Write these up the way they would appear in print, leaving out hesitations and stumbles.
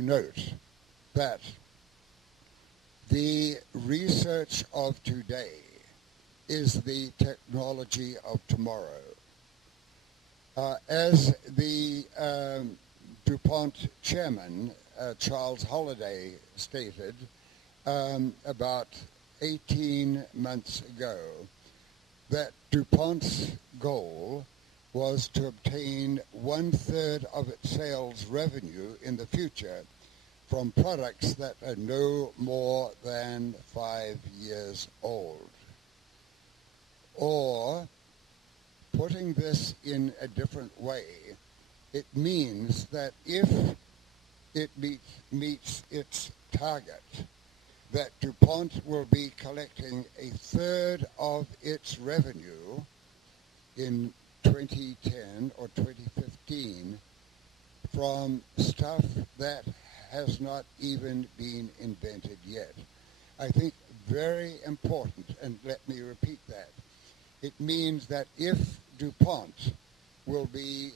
note that the research of today is the technology of tomorrow. As the DuPont chairman, Charles Holliday, stated about 18 months ago, that DuPont's goal was to obtain 1/3 of its sales revenue in the future from products that are no more than 5 years old. Or, putting this in a different way, it means that if it meets its target, that DuPont will be collecting 1/3 of its revenue in 2010 or 2015 from stuff that has not even been invented yet. I think very important, and let me repeat that. It means that if DuPont will be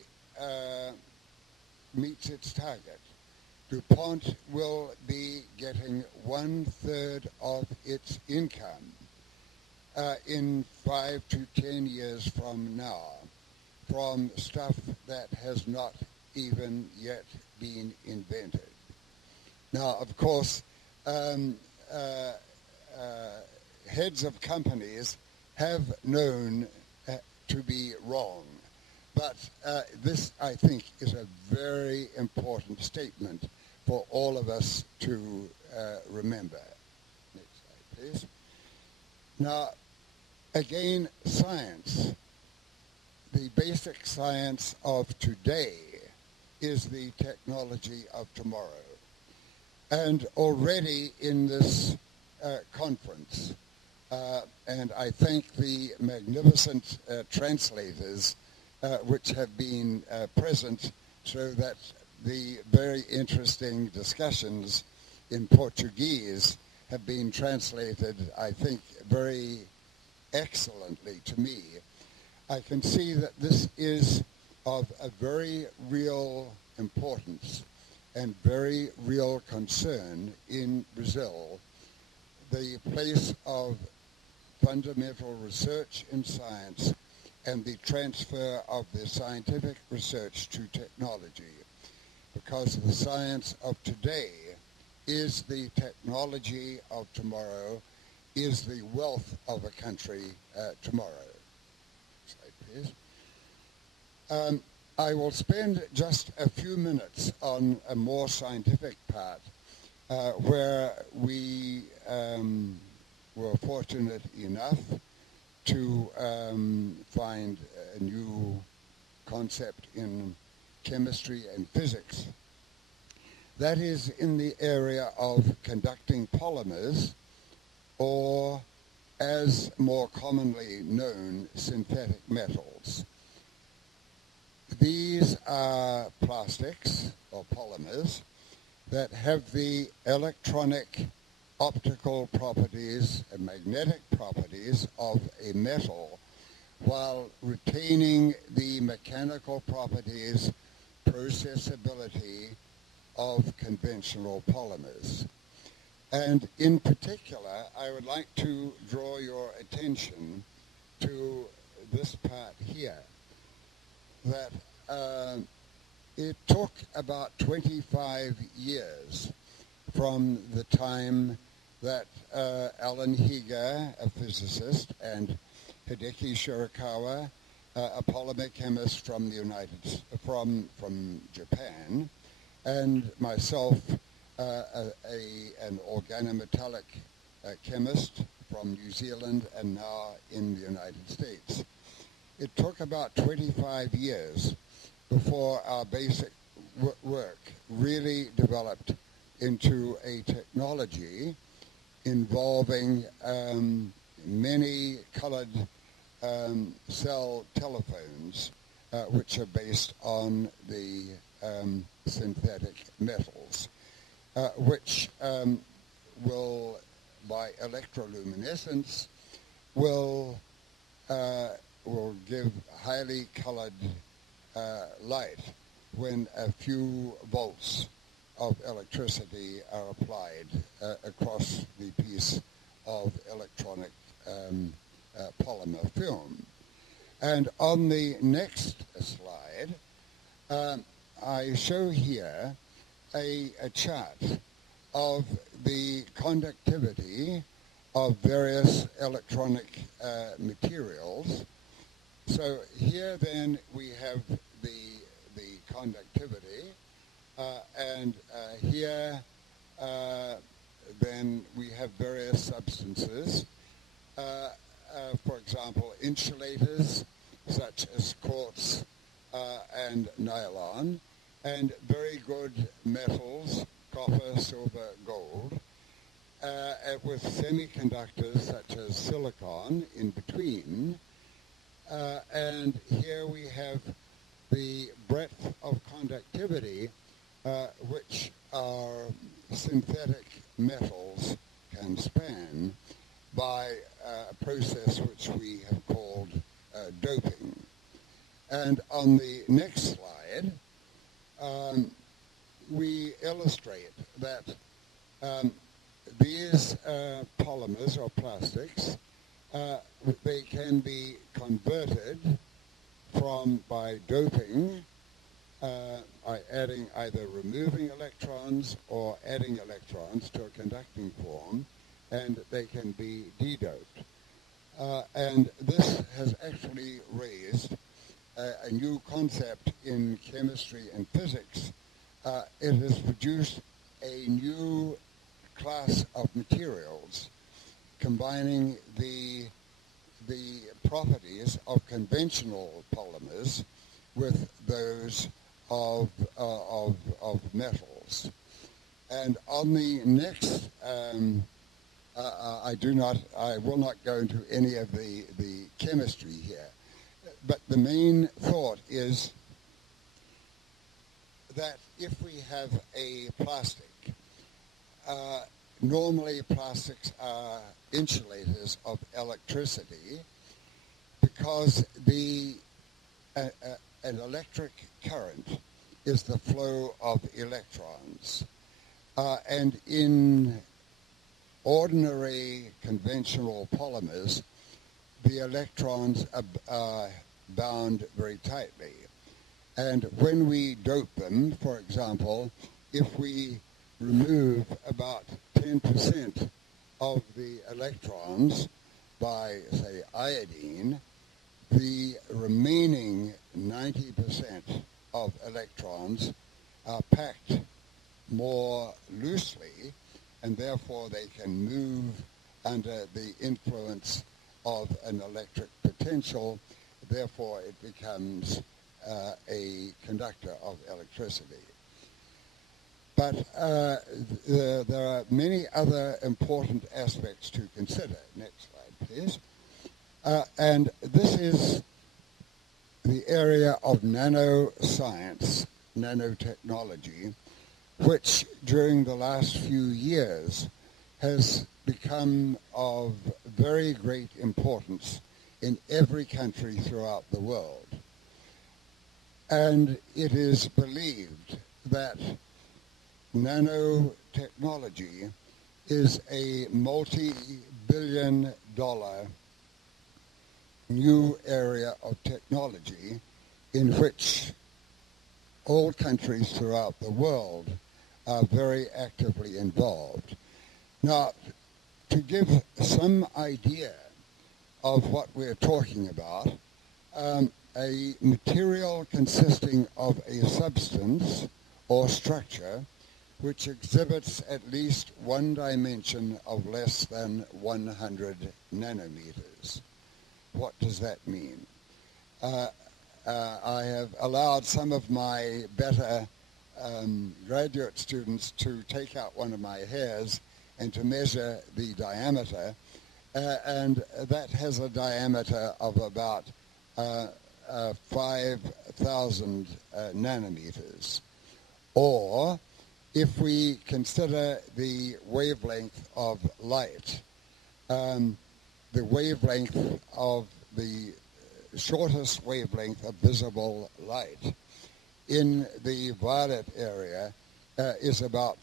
meets its target, DuPont will be getting 1/3 of its income in 5 to 10 years from now from stuff that has not even yet been invented. Now, of course, heads of companies have known to be wrong. But this, I think, is a very important statement for all of us to remember. Next slide, please. Now, again, science. The basic science of today is the technology of tomorrow. And already in this conference, and I thank the magnificent translators which have been present, so that the very interesting discussions in Portuguese have been translated, I think, very excellently to me. I can see that this is of a very real importance and very real concern in Brazil, the place of fundamental research in science and the transfer of the scientific research to technology, because the science of today is the technology of tomorrow, is the wealth of a country tomorrow. Next slide, please. I will spend just a few minutes on a more scientific part where we were fortunate enough to find a new concept in chemistry and physics. That is in the area of conducting polymers, or as more commonly known, synthetic metals. These are plastics or polymers that have the electronic, optical properties and magnetic properties of a metal, while retaining the mechanical properties, processability of conventional polymers. And in particular, I would like to draw your attention to this part here, that it took about 25 years from the time that Alan Higa, a physicist, and Hideki Shirakawa, a polymer chemist from from Japan, and myself, an organometallic chemist from New Zealand and now in the United States. It took about 25 years before our basic work really developed into a technology involving many colored cell telephones, which are based on the synthetic metals, which will, by electroluminescence, will give highly colored light when a few volts of electricity are applied across the piece of electronic polymer film. And on the next slide, I show here a chart of the conductivity of various electronic materials. So here then we have the conductivity, and here then we have various substances. For example, insulators such as quartz and nylon, and very good metals, copper, silver, gold, with semiconductors such as silicon in between. And here we have the breadth of conductivity, which our synthetic metals can span by a process which we have called doping. And on the next slide, we illustrate that these polymers or plastics, they can be converted by doping, by adding either removing electrons or adding electrons to a conducting form, and they can be de-doped. And this has actually raised a new concept in chemistry and physics. It has produced a new class of materials combining the properties of conventional polymers with those of metals. And on the next, I will not go into any of the chemistry here, but the main thought is that if we have a plastic, normally plastics are insulators of electricity because an electric current is the flow of electrons. And in ordinary conventional polymers, the electrons are bound very tightly. And when we dope them, for example, if we remove about 10% of the electrons by, say, iodine, the remaining 90% of electrons are packed more loosely, and therefore they can move under the influence of an electric potential. Therefore, it becomes a conductor of electricity. But there are many other important aspects to consider. Next slide, please. And this is the area of nanoscience, nanotechnology, which during the last few years has become of very great importance in every country throughout the world. And it is believed that nanotechnology is a multi-billion-dollar new area of technology in which all countries throughout the world are very actively involved. Now, to give some idea of what we're talking about, a material consisting of a substance or structure which exhibits at least one dimension of less than 100 nanometers. What does that mean? I have allowed some of my better graduate students to take out one of my hairs and to measure the diameter, and that has a diameter of about 5,000 nanometers. Or if we consider the wavelength of light, the wavelength of the shortest wavelength of visible light in the violet area is about